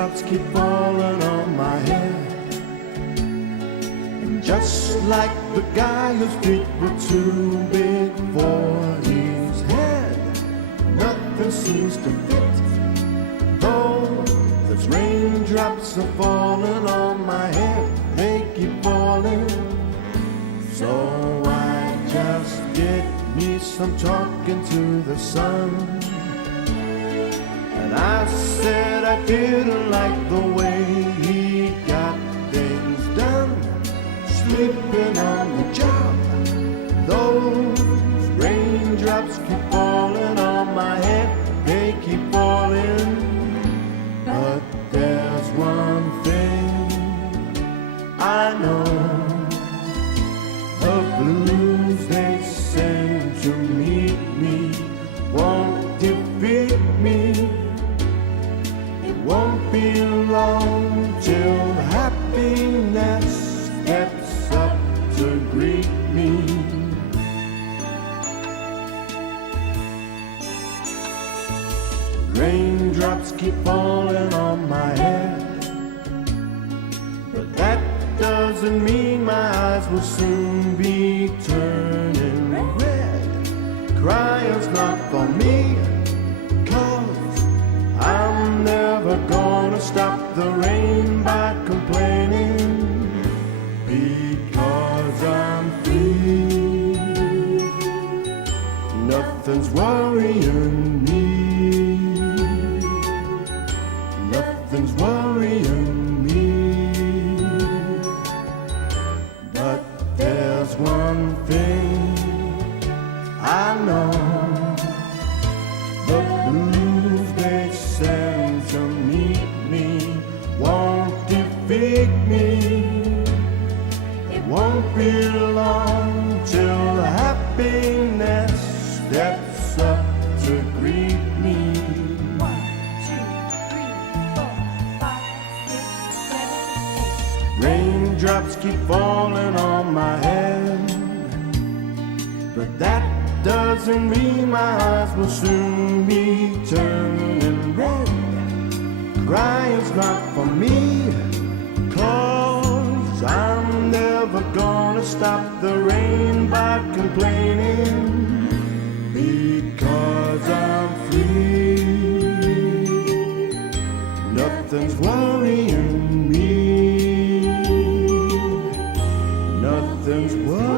Raindrops keep falling on my head, and just like the guy whose feet were too big for his head, nothing seems to fit. Though those raindrops are falling on my head, they keep falling. So I just did me some talking to the sun, and I said I didn't like the way he got things done, sleeping on the job. Those raindrops keep falling on my head, they keep falling. But there's one thing I know, the blues they send to meet me won't defeat me. It won't be long till happiness steps up to greet me. Raindrops keep falling on my head, but that doesn't mean my eyes will soon be turning red. Crying's not for me, 'cause I'm never gonna stop the rain by complaining, because I'm free. Nothing's worrying me. Nothing's worrying me. But there's one thing I know, the blues they send to meet me won't defeat me. It won't be long till happiness steps up to greet me. Raindrops keep falling on my head, but that doesn't mean my eyes will soon be turning red. Crying's not for me, 'cause I'm never gonna stop the rain by complaining, because I'm free. Nothing's worrying me. Nothing's worrying.